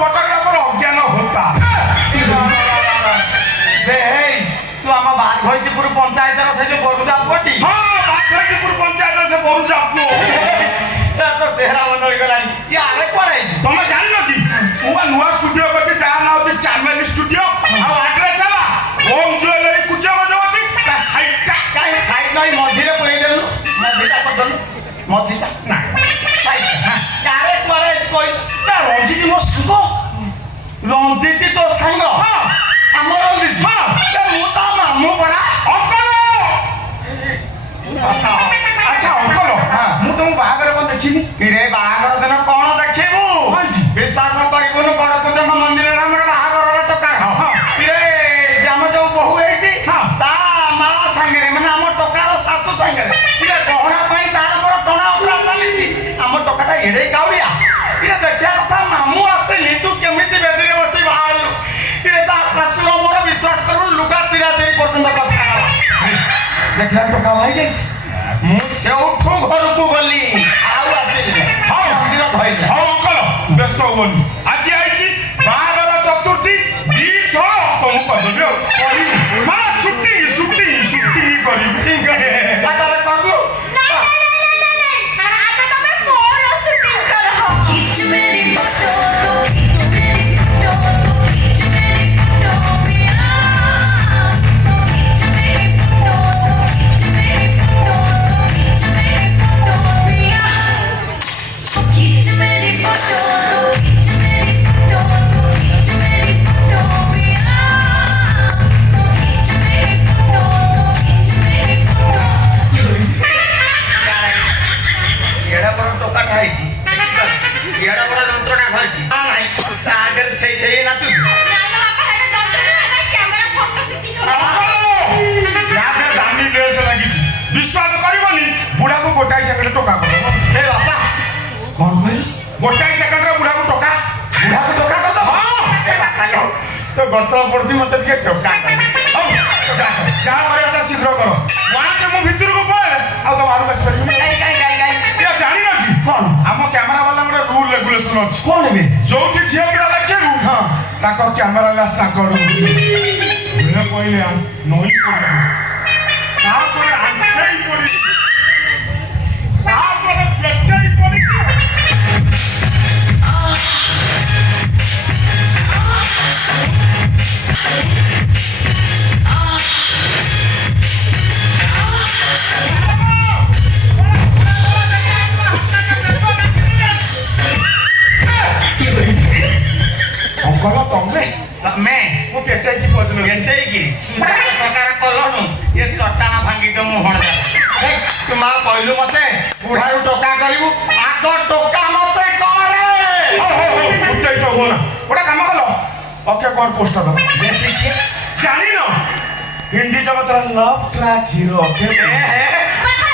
photographer अज्ञान होता तू आम बाघईपुर पंचायत से बरुजाप कोटी हाँ बाघईपुर पंचायत से बरुजाप तो चेहरा बदल गला ये आगे पड़े तुम जान कि मुझे नुआ स्टूडियो करते जहाँ ना होती चामेली स्टूडियो और एड्रेस है होम ज्वेलरी कुछ जो अच्छी ता साइड कहीं साइड नहीं मझीरे पुरे देलु मझीटा कर देलु मझीटा ना साइड कारे पड़े कोई ता रंजीत मो सांगो रंजीत तो सांग हाँ आम रंजीत हाँ ते मु तो मामू पड़ा अंकल अच्छा अंकल हाँ मु तुम बाहागर को देखिनी रे बाहागर दिन कौन देखिबू विश्वास करिबुनु बड़ पूजन मंदिर रे हमर बाहागर टका हाँ रे जाम जो बहु हेची हाँ ता मा संगे माने हम टकार सासु संगे रे गहना पई तार पर टना उठा चलीची हम टकाटा एडे काउरिया रे देखिया कथा मामू आसेली तू केमिति बेदरे बसी बाहल रे ता सासु मोर विश्वास करू लुका चिरा चिरी पर्यंत कथा देखिया टका भाई जाईची मु सेउठू घर को गली आउ आसी हाँ मंदिर धइले हाँ अंकल व्यस्त होनी आज आईची बाहागर चतुर्थी दी थो तुम कहबे करी मां शूटिंग शूटिंग शूटिंग करी ठीक है ताले करबू एड़ा बड़ टोका खाइची एड़ा बड़ यंत्रणा खाइची आ नाही आगर थई थई ना तू दामी ड्रेस लगी विश्वास करबनी बुढ़ा को गोटाई सेकंड टोका कर हे बापा कौन कहल गोटाई सेकंड रे बुढ़ा को टोका कर दो हां हे बापा लो तो गर्त पड़ती मत के टोका कर जा करे आता शीघ्र करो वहां से मु भीतर को पळे आ तो बाहर बस करी काई ये जानि न की कौन हम कैमरा वाला हमरे रूल रेगुलेशन अछि कौन बे जोठी झिया गिरा लखेरु हां ताको कैमरा लास ता करू बिना पहिले हम नही पड़े का पर आंखई पड़ी का पर पेटई पड़ी अंकल तमे मैं मु पेटई की पजन एंटे की प्रकार कलनु ये चट्टाना भांगी दे मु हण दे तुम कहलु मते बुढ़ारू टोका करिवु आगो टोका मते करे उते तो होना ओटा काम कलो ओके कौन पोस्टर दो बेसी के जानी न हिंदी जगत लव ट्रैक हीरो ओके